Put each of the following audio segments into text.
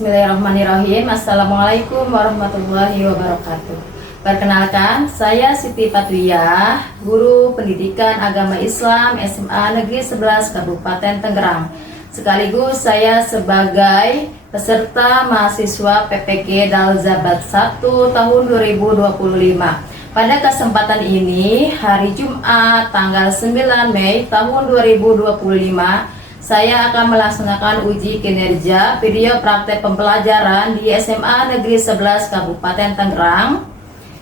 Bismillahirrahmanirrahim. Assalamualaikum warahmatullahi wabarakatuh. Perkenalkan, saya Siti Patwiyah, guru pendidikan agama Islam SMA Negeri 11 Kabupaten Tangerang. Sekaligus saya sebagai peserta mahasiswa PPG Dalzabat 1 tahun 2025. Pada kesempatan ini, hari Jumat tanggal 9 Mei tahun 2025, saya akan melaksanakan uji kinerja video praktek pembelajaran di SMA Negeri 11 Kabupaten Tangerang,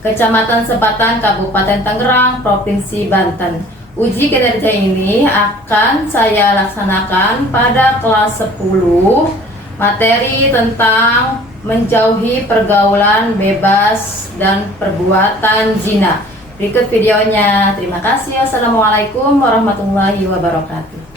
Kecamatan Sebatan, Kabupaten Tangerang, Provinsi Banten. Uji kinerja ini akan saya laksanakan pada kelas 10, materi tentang menjauhi pergaulan bebas dan perbuatan zina. Berikut videonya. Terima kasih. Assalamualaikum warahmatullahi wabarakatuh.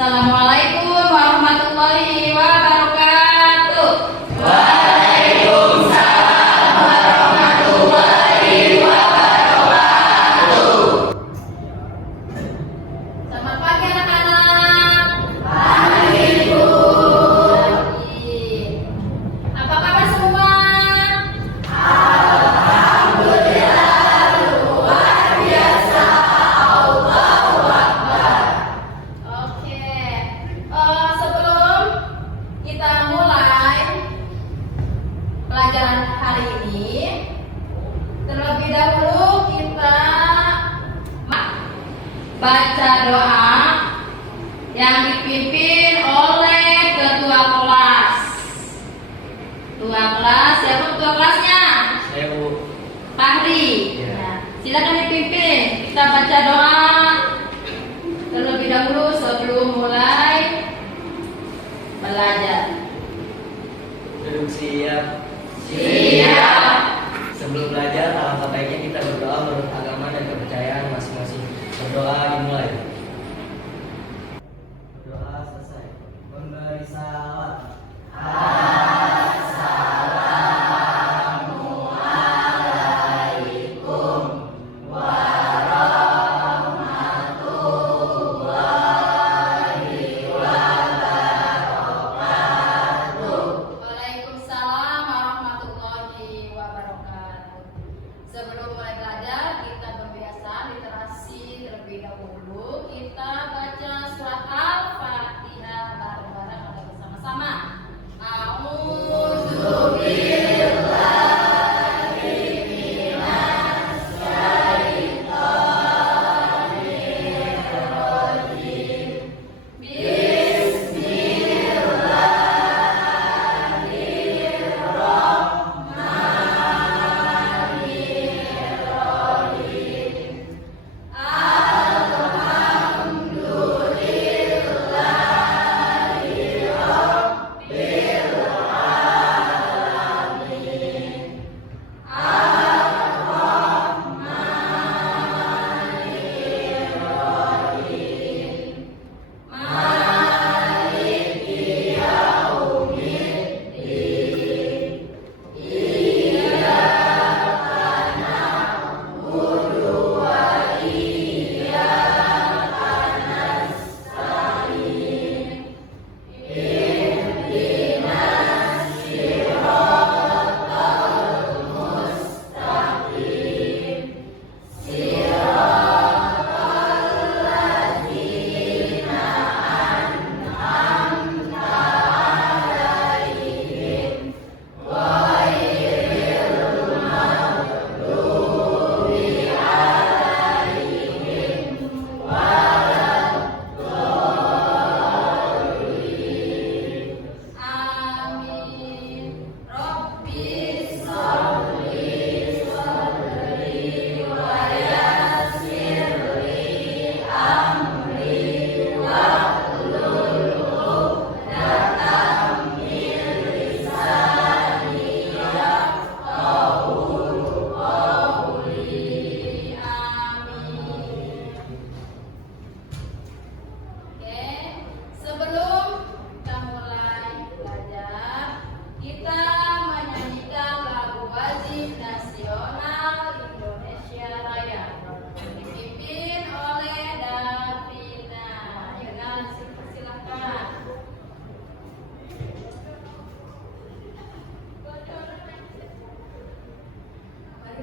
Assalamualaikum warahmatullahi wabarakatuh. Waalaikumsalam warahmatullahi wabarakatuh. Selamat pagi anak-anak. Pagi, Bu. Apa kabar semua? Alhamdulillah, luar biasa. Allahu Akbar. Oke, sebelum kita mulai pelajaran hari ini, terlebih dahulu kita baca doa yang dipimpin oleh ketua kelas. Ketua kelas, siapa ketua kelasnya? Saya, Bu. Fahri. Ya. Nah, silakan dipimpin. Kita baca doa terlebih dahulu sebelum mulai belajar. Duduk siap. Siap. Sebelum belajar, alangkah baiknya kita berdoa menurut agama dan kepercayaan masing-masing. Berdoa dimulai. Berdoa selesai. Memberi salam. Assalamualaikum warahmatullahi wabarakatuh. Waalaikumsalam warahmatullahi wabarakatuh.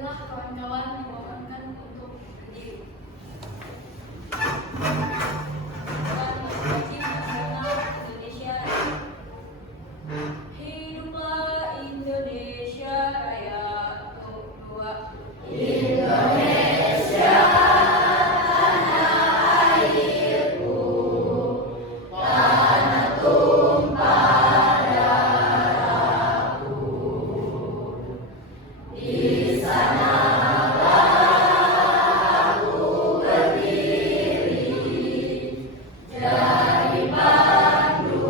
itulah kawan-kawan yang bawakan untuk diri. Hiduplah Indonesia Raya untuk dua. Indonesia tanah airku, tanah tumpah darahku. Di sana aku berdiri jadi pandu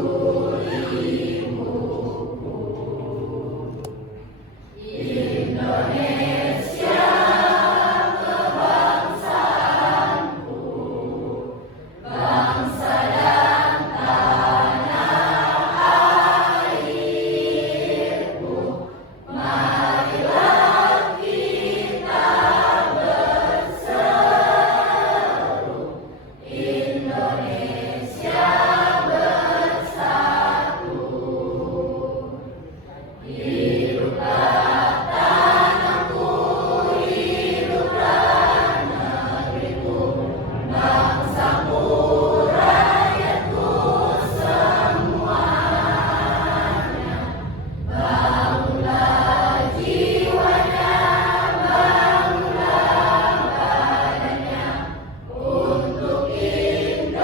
ilmuku. Indonesia kebangsaanku, bangsa dan tanah airku. Marilah kita berseru, Indonesia bersatu. Hiduplah tanahku, hiduplah negeriku, bangsaku, rakyatku semuanya. Bangunlah jiwanya, bangunlah badannya untuk Indonesia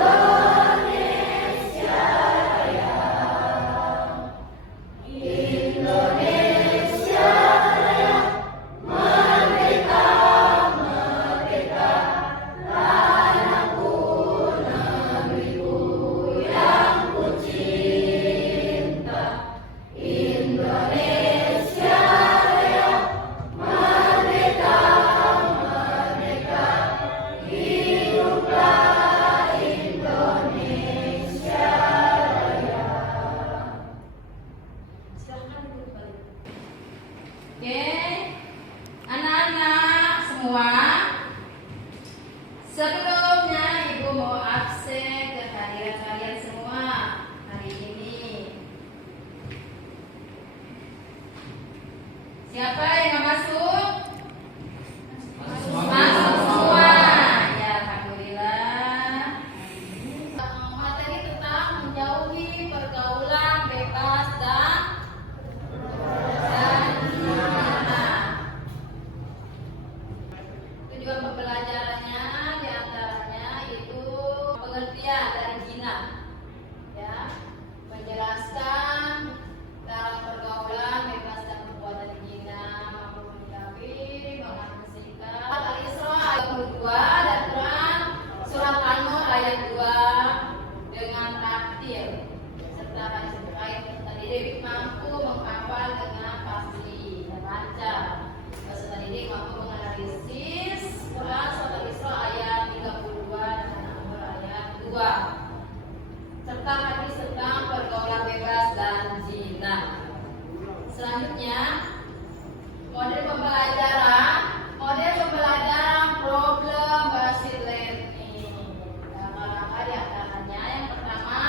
Raya. Indonesia Raya, merdeka, merdeka, tanahku, negeriku yang ku cinta. Indonesia Raya, merdeka, merdeka, hiduplah Indonesia Raya. Silahkan duduk balik. Oke, anak-anak semua, sebelumnya Ibu mau absen kehadiran kalian semua hari ini. Siapa yang nggak masuk? Masuk semua. Ya, alhamdulillah. Materi tentang menjauhi pergaulan bebas dan zina. Tujuan pembelajarannya diantaranya itu pengertian dari zina, ya, menjelaskan dalam pergaulan bebas dan perbuatan zina, mampu mencabik, mengasihkan. Al-Isra ayat 22 dan Quran surat An-Nur ayat 2 dengan takdir serta hadis terkait peserta didik mampu menghafal dengan pasti dan lancar. Peserta didik mampu menganalisis Quran surat Al-Isra ayat 32 dan An-Nur ayat 2 serta hadis tentang pergaulan bebas dan zina. Selanjutnya, model pembelajaran problem based learning. Nah, di antaranya yang pertama,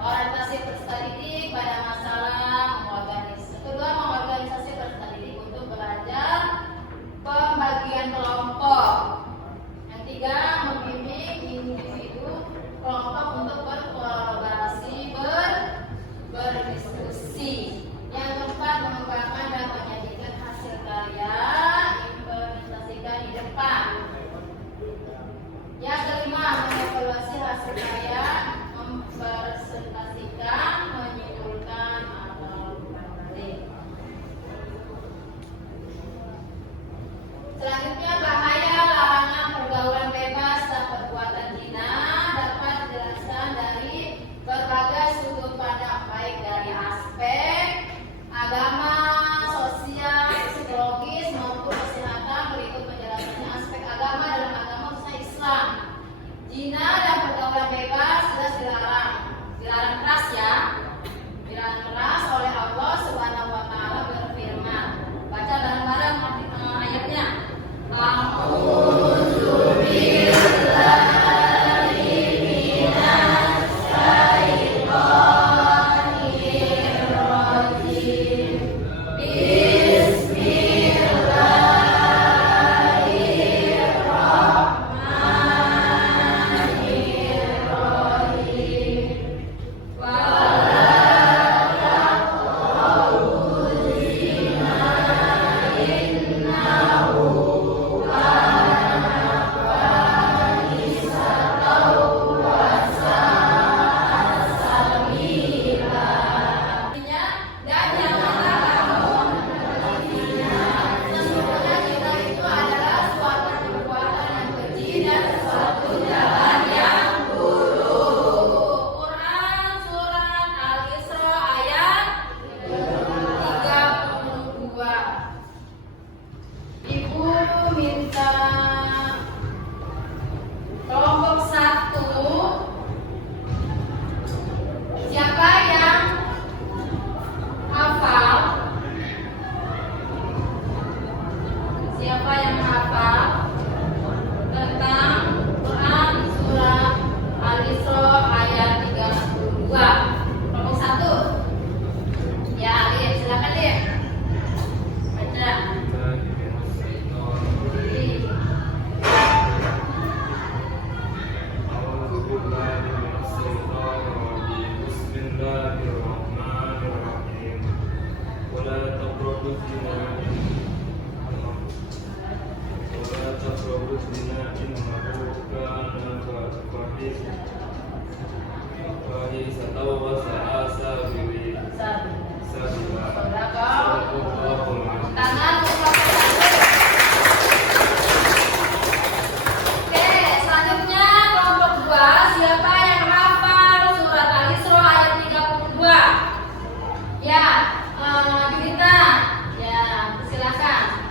orientasi peserta didik pada masalah mengorganisasi. Kedua, mengorganisasi peserta didik untuk belajar pembagian kelompok. Yang tiga, membimbing individu kelompok untuk berkolaborasi, berdiskusi. Yang keempat, mengembangkan dan Tangan untuk Oke, selanjutnya kelompok 2, siapa yang hafal surat Al-Isra ayat 32? Ya, Yudita. Ya, silakan.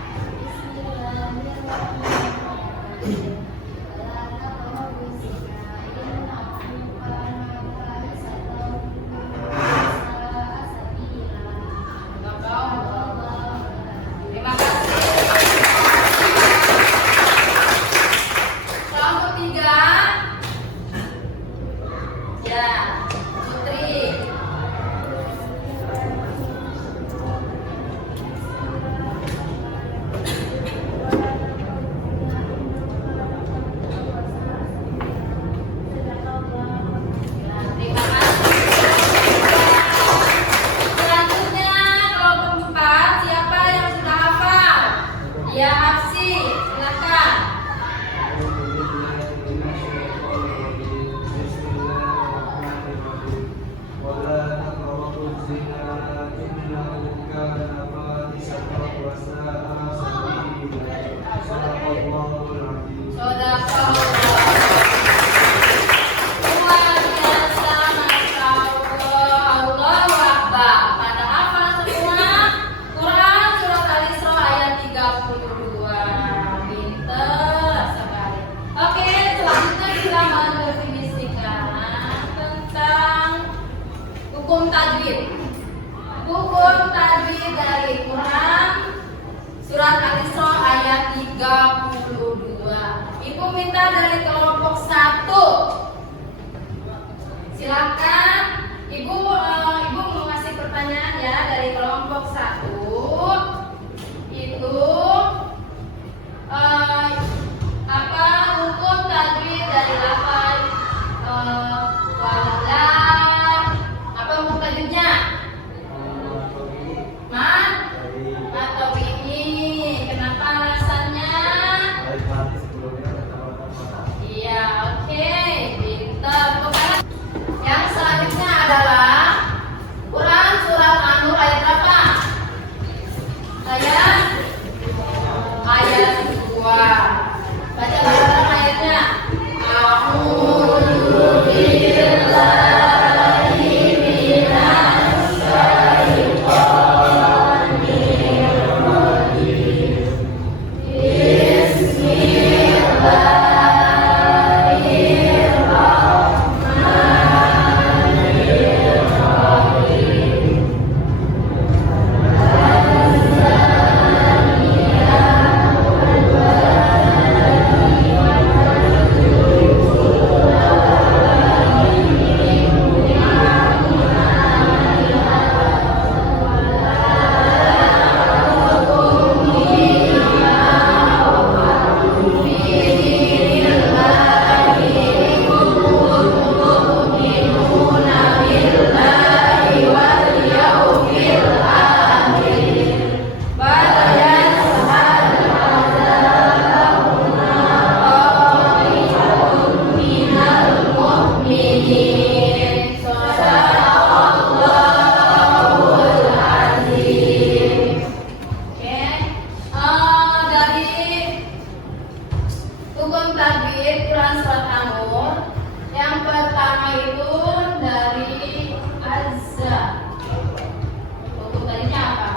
Terima kasih. Kelompok 3. Ya, Putri. Terima kasih. Selanjutnya kelompok 4, siapa yang sudah hafal? Ya, Hafsi, silakan. Sodaqallah. Luar biasa, Masya Allah. Allahu Akbar. Pada hafal semua Quran surat Al-Isra ayat 32. Pinter sekali. Oke, selanjutnya kita mendefinisikan tentang hukum tajwid. Hukum tajwid dari Quran surat Al-Isra ayat 32. Ibu minta dari kelompok 1. Silakan Ibu mengasih pertanyaan ya dari kelompok 1. Itu apa hukum tajwid dari lafaz wallah? Apa hukum tajwidnya? Atau ini kenapa alasannya? Iya, oke, pintar. Yang selanjutnya adalah Quran surat An-Nur ayat berapa? Ayat 2. Baca bareng ayatnya. A'udzu billahi minas syaitonir rajim. Hukum tajwid Quran surat An-Nur. Yang pertama itu dari Azza. Hukum tadinya apa?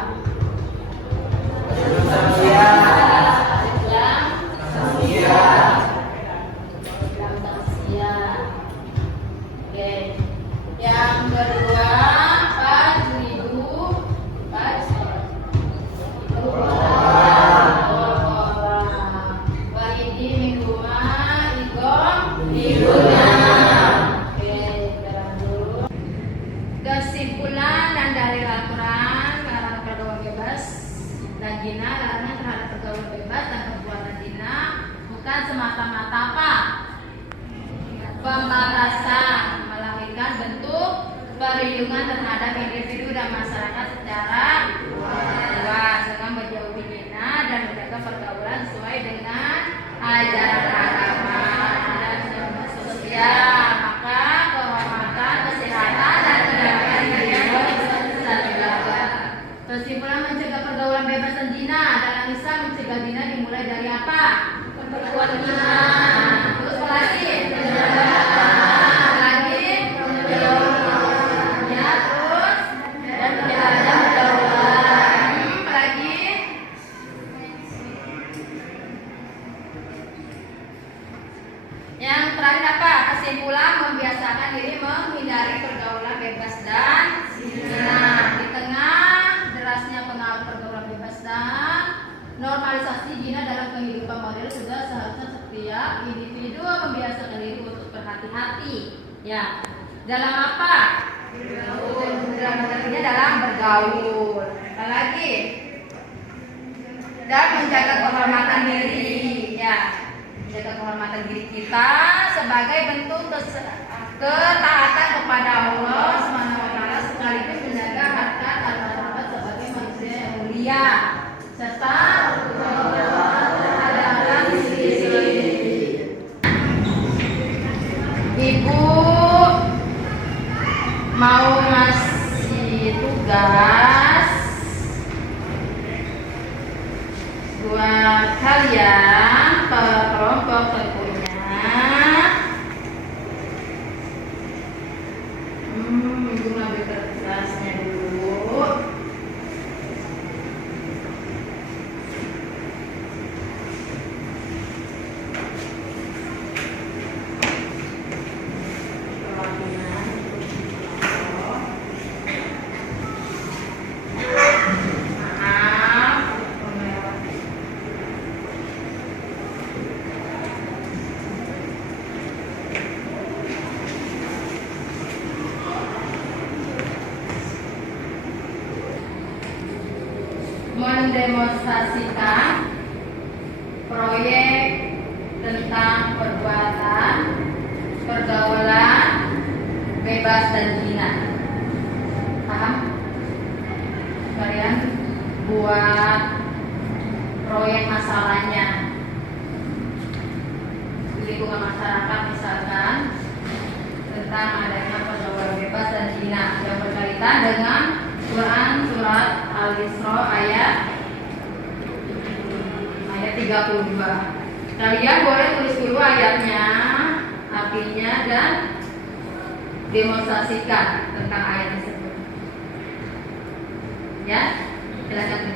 Oke. Yang kedua kesimpulan dan dalil Al-Quran melarang pergaulan bebas dan zina, larangan terhadap pergaulan bebas dan perbuatan zina bukan semata-mata apa? Pembatasan, melainkan bentuk perlindungan terhadap individu dan masyarakat secara luas. Kesimpulan mencegah pergaulan bebas dan zina. Dalam Islam mencegah zina dimulai dari apa? Perbuatan zina. Terus apa lagi? Ya, terus dan menjalankan pergaulan. Apa lagi? Yang terakhir apa? Kesimpulan membiasakan diri menghindari pergaulan bebas dan zina. Di tengah derasnya pengaruh pergaulan bebas dan normalisasi zina dalam kehidupan modern, sudah seharusnya setiap individu membiasakan diri untuk berhati-hati. Ya, dalam apa? Dalam materinya dalam bergaul. Apalagi? Dan menjaga kehormatan diri. Ya, menjaga kehormatan diri kita sebagai bentuk ketaatan kepada Allah SWT, sekaligus menjaga harkat dan martabat sebagai manusia yang mulia serta adalah diri. Ibu mau ngasih tugas buat kalian per kelompok tentunya. Ibu ngambil kertasnya dulu. Mendemonstrasikan proyek tentang perbuatan pergaulan bebas dan zina. Paham? Kalian buat proyek masalahnya di lingkungan masyarakat, misalkan tentang adanya pergaulan bebas dan zina yang berkaitan dengan Quran surat Al-Isra ayat 32. Kalian boleh tulis dulu ayatnya, artinya, dan demonstrasikan tentang ayat tersebut. Ya, silakan.